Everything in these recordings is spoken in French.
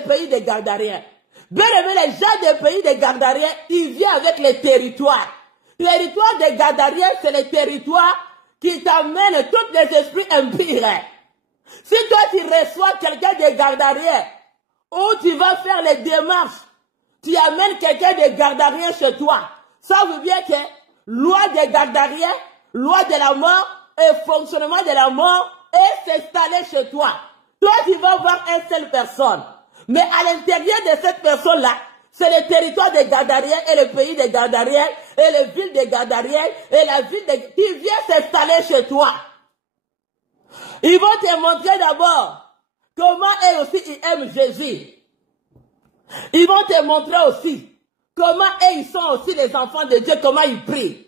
des pays des Gardariens. Bien aimé, les gens des pays des Gardariens, ils viennent avec les territoires. Les territoires des Gardariens, c'est les territoires qui t'amènent tous les esprits impurs. Si toi tu reçois quelqu'un des Gardariens, ou tu vas faire les démarches, tu amènes quelqu'un des Gardariens chez toi, ça veut bien que loi des Gardariens, loi de la mort et fonctionnement de la mort est s'installer chez toi. Toi, tu vas voir une seule personne. Mais à l'intérieur de cette personne-là, c'est le territoire des Gardariens et le pays des Gardariens et les villes des Gardariens et la ville qui vient s'installer chez toi. Ils vont te montrer d'abord comment eux aussi ils aiment Jésus. Ils vont te montrer aussi comment eux ils sont aussi les enfants de Dieu, comment ils prient.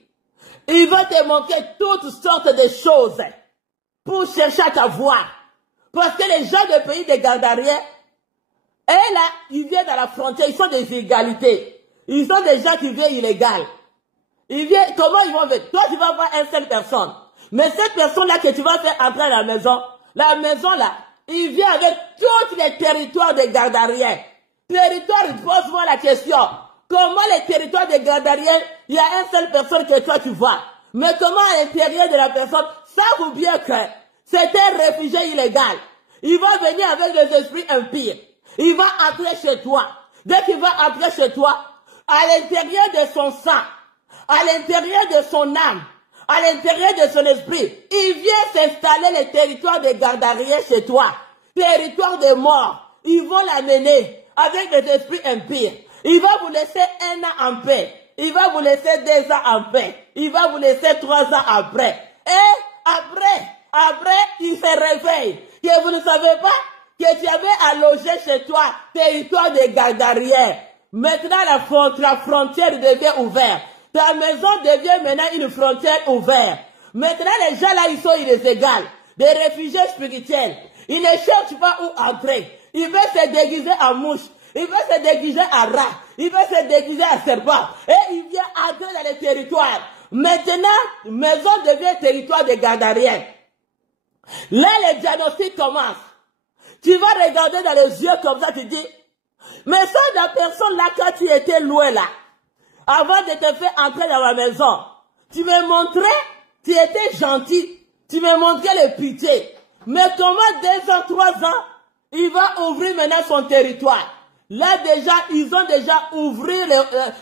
Ils vont te montrer toutes sortes de choses pour chercher à t'avoir. Parce que les gens du pays des Gardariens, et là, ils viennent à la frontière, ils sont des égalités. Ils sont des gens qui viennent illégaux. Ils viennent, comment ils vont venir? Toi, tu vas voir une seule personne. Mais cette personne-là que tu vas faire entrer à la maison là, il vient avec tous les territoires des Gardariens. Territoire, pose-moi la question. Comment les territoires des Gardariens, il y a une seule personne que toi tu vois. Mais comment à l'intérieur de la personne, savent bien que c'est un réfugié illégal. Il va venir avec les esprits impurs. Il va entrer chez toi. Dès qu'il va entrer chez toi, à l'intérieur de son sang, à l'intérieur de son âme, à l'intérieur de son esprit, il vient s'installer les territoires des Gardariens chez toi. Territoire de mort. Ils vont l'amener avec les esprits impurs. Il va vous laisser 1 an en paix. Il va vous laisser 2 ans en paix. Il va vous laisser 3 ans après. Et après, il se réveille. Que vous ne savez pas que tu avais à loger chez toi, territoire des Gardariens. Maintenant, la frontière devient ouverte. Ta maison devient maintenant une frontière ouverte. Maintenant, les gens là, ils sont illégaux. Des réfugiés spirituels. Ils ne cherchent pas où entrer. Ils veulent se déguiser en mouche. Ils veulent se déguiser en rat. Ils veulent se déguiser en serpent. Et ils viennent entrer dans les territoires. Maintenant, maison devient territoire des Gardariens. Là, les diagnostics commencent. Tu vas regarder dans les yeux comme ça, tu dis, mais ça, la personne là, quand tu étais loin là, avant de te faire entrer dans ma maison, tu me montrais, tu étais gentil, tu me montrais les pitiés. Mais comment 2 ans, 3 ans, il va ouvrir maintenant son territoire. Là déjà, ils ont déjà ouvert,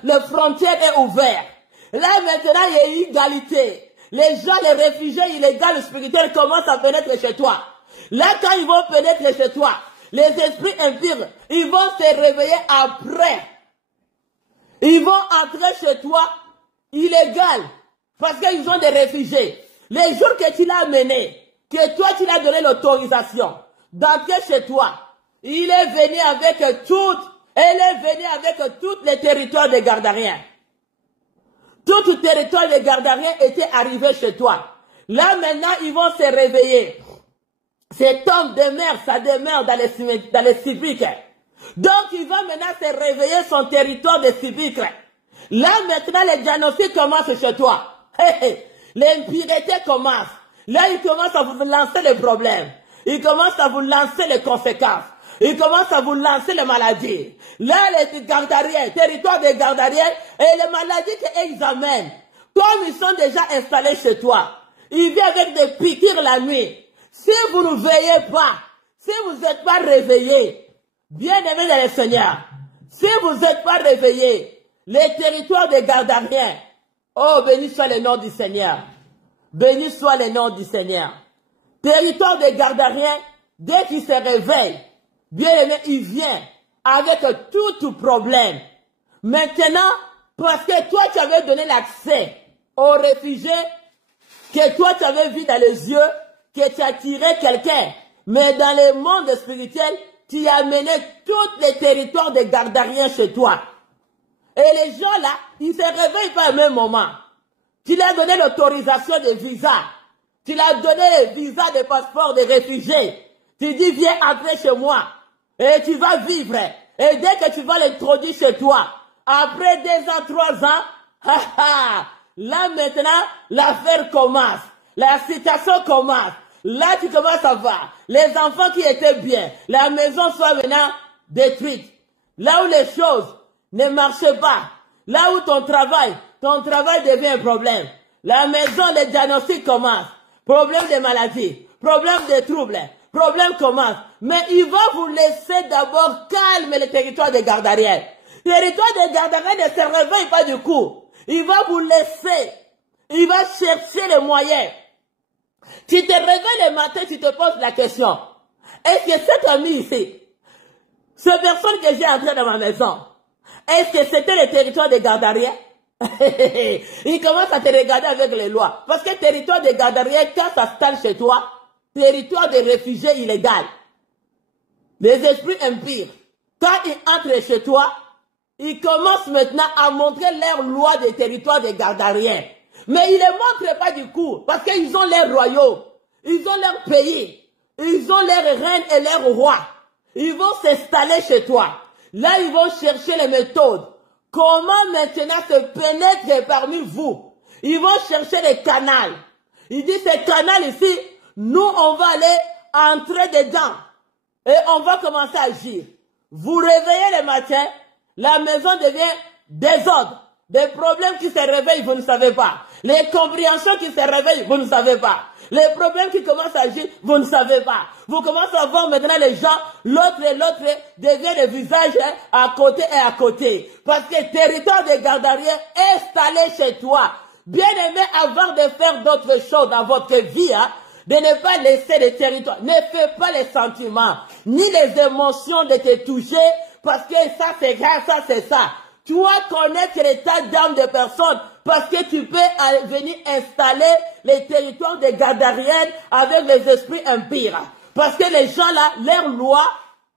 les frontières est ouvertes. Là maintenant, il y a égalité. Les gens, les réfugiés illégaux, spirituels commencent à pénétrer chez toi. Là, quand ils vont pénétrer chez toi, les esprits impurs, ils vont se réveiller après. Ils vont entrer chez toi illégal parce qu'ils ont des réfugiés. Les jours que tu l'as amené, que toi tu l'as donné l'autorisation d'entrer chez toi, il est venu avec tous les territoires des Gardariens. Tout le territoire des Gardariens était arrivé chez toi. Là maintenant, ils vont se réveiller. Cet homme demeure, ça demeure dans les civiques. Donc, il va maintenant se réveiller son territoire de civiques. Là, maintenant, les diagnostics commencent chez toi. L'impureté commence. Là, il commence à vous lancer les problèmes. Il commence à vous lancer les conséquences. Il commence à vous lancer les maladies. Là, les Gardariens, territoire des Gardariens, et les maladies qu'ils amènent, comme ils sont déjà installés chez toi, ils viennent avec des piqûres la nuit. Si vous ne veillez pas, si vous n'êtes pas réveillés, bien aimés dans le Seigneur, si vous n'êtes pas réveillés, les territoires des Gardariens, oh, béni soit le nom du Seigneur. Béni soit le nom du Seigneur. Territoire des Gardariens, dès qu'il se réveille, bien aimé, il vient avec tout problème. Maintenant, parce que toi, tu avais donné l'accès aux réfugiés, que toi, tu avais vu dans les yeux, que tu as tiré quelqu'un. Mais dans le monde spirituel, tu as mené tous les territoires des Gardariens chez toi. Et les gens là, ils se réveillent pas au même moment. Tu leur as donné l'autorisation de visa. Tu leur as donné le visa de passeport de réfugiés. Tu dis, viens entrer chez moi. Et tu vas vivre. Et dès que tu vas l'introduire chez toi, après 2 ans, 3 ans, là maintenant, l'affaire commence. La situation commence. Là, tu commences à voir les enfants qui étaient bien. La maison soit maintenant détruite. Là où les choses ne marchent pas, là où ton travail devient un problème. La maison, les diagnostics commencent. Problème de maladie, problème de troubles, problème commence. Mais il va vous laisser d'abord calmer le territoire des Gardariens. Le territoire des Gardariens ne se réveille pas du coup. Il va vous laisser. Il va chercher les moyens. Tu te réveilles le matin, tu te poses la question. Est-ce que cet ami ici, cette personne que j'ai entrée dans ma maison, est-ce que c'était le territoire des Gardariens? Il commence à te regarder avec les lois. Parce que territoire des Gardariens, quand ça s'installe chez toi, territoire des réfugiés illégaux, les esprits impurs, quand ils entrent chez toi, ils commencent maintenant à montrer leurs lois des territoires des Gardariens. Mais ils ne les montrent pas du coup, parce qu'ils ont leurs royaumes, ils ont leur pays, ils ont leurs reines et leurs rois. Ils vont s'installer chez toi. Là, ils vont chercher les méthodes. Comment maintenant se pénétrer parmi vous? Ils vont chercher les canaux. Ils disent, ces canaux ici, nous, on va aller entrer dedans. Et on va commencer à agir. Vous réveillez le matin, la maison devient désordre. Des problèmes qui se réveillent, vous ne savez pas. Les compréhensions qui se réveillent, vous ne savez pas. Les problèmes qui commencent à agir, vous ne savez pas. Vous commencez à voir maintenant les gens, l'autre et l'autre devient le visage à côté et à côté. Parce que le territoire des Gardariens est installé chez toi. Bien aimé, avant de faire d'autres choses dans votre vie, de ne pas laisser le territoire. Ne fais pas les sentiments, ni les émotions de te toucher, parce que ça c'est grave, ça c'est ça. Tu dois connaître l'état d'âme de personnes parce que tu peux venir installer les territoires des Gardariennes avec les esprits impurs. Parce que les gens là, leurs lois,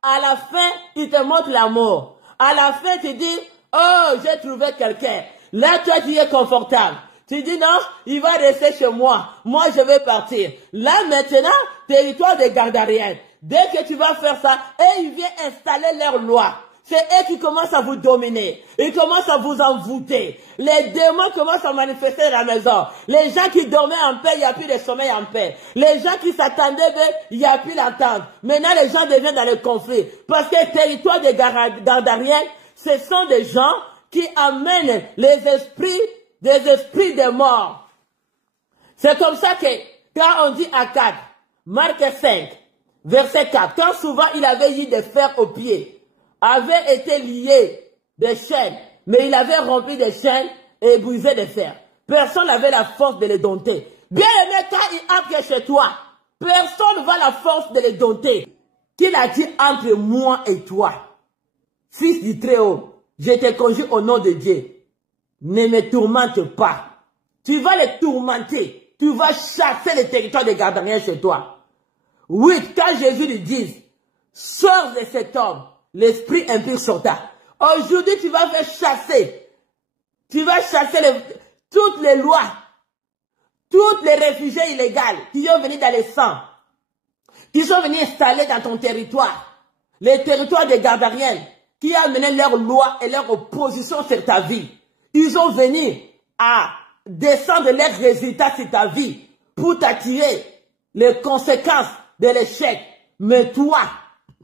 à la fin, ils te montrent la mort. À la fin, tu dis, oh, j'ai trouvé quelqu'un. Là, toi, tu es confortable. Tu dis non, il va rester chez moi. Moi, je vais partir. Là, maintenant, territoire des Gardariennes. Dès que tu vas faire ça, et ils viennent installer leurs lois. C'est eux qui commencent à vous dominer. Ils commencent à vous envoûter. Les démons commencent à manifester dans la maison. Les gens qui dormaient en paix, il n'y a plus de sommeil en paix. Les gens qui s'attendaient, il n'y a plus d'attente. Maintenant, les gens deviennent dans le conflit. Parce que le territoire des Gardariens, ce sont des gens qui amènent les esprits, des esprits de mort. C'est comme ça que, quand on dit à 4, Marc 5, verset 4, quand souvent il avait eu des fers aux pieds, avait été lié des chaînes, mais il avait rempli des chaînes et brisé des fers. Personne n'avait la force de les dompter. Bien aimé, quand il entre chez toi, personne n'a la force de les dompter. Qu'il a dit entre moi et toi, fils du Très-Haut, je te conjure au nom de Dieu, ne me tourmente pas. Tu vas les tourmenter. Tu vas chasser le territoire des Gardariens chez toi. Oui, quand Jésus lui dit, sors de cet homme, l'esprit impur sorta. Aujourd'hui, tu vas faire chasser. Tu vas chasser toutes les lois, toutes les réfugiés illégaux qui sont venus dans les sangs, qui sont venus installer dans ton territoire, les territoires des Gardariens, qui ont amené leurs lois et leur opposition sur ta vie. Ils ont venu à descendre leurs résultats sur ta vie pour t'attirer les conséquences de l'échec. Mais toi,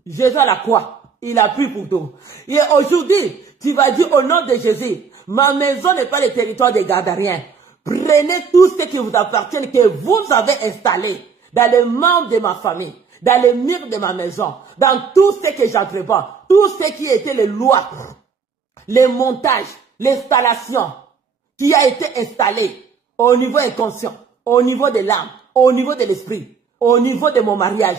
Jésus à la croix, il a pris pour toi. Et aujourd'hui, tu vas dire au nom de Jésus, ma maison n'est pas le territoire des Gardariens. Prenez tout ce qui vous appartient, que vous avez installé dans les membres de ma famille, dans les murs de ma maison, dans tout ce que j'entreprends, tout ce qui était les lois, les montages, l'installation qui a été installée au niveau inconscient, au niveau de l'âme, au niveau de l'esprit, au niveau de mon mariage.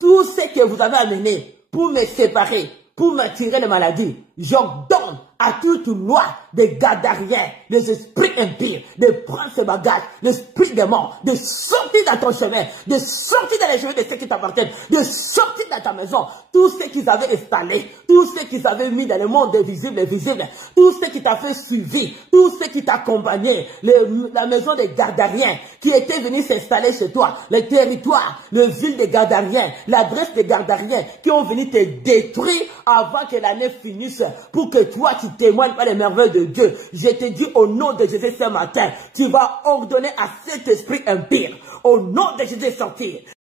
Tout ce que vous avez amené pour me séparer, pour m'attirer les maladies, j'ordonne à toute loi des Gardariens, des esprits impurs, de prendre ce bagage, l'esprit des morts, de sortir dans ton chemin, de sortir dans les chemins de ceux qui t'appartiennent, de sortir dans ta maison, tout ce qu'ils avaient installé, tout ce qu'ils avaient mis dans le monde invisible et visible, tout ce qui t'a fait suivi, tout ce qui t'a accompagné, la maison des Gardariens qui était venue s'installer chez toi, le territoire, le ville des Gardariens, l'adresse des Gardariens qui ont venu te détruire avant que l'année finisse pour que toi tu témoignes par les merveilles de Dieu. Je te dis au nom de Jésus ce matin, tu vas ordonner à cet esprit impur, au nom de Jésus sortir.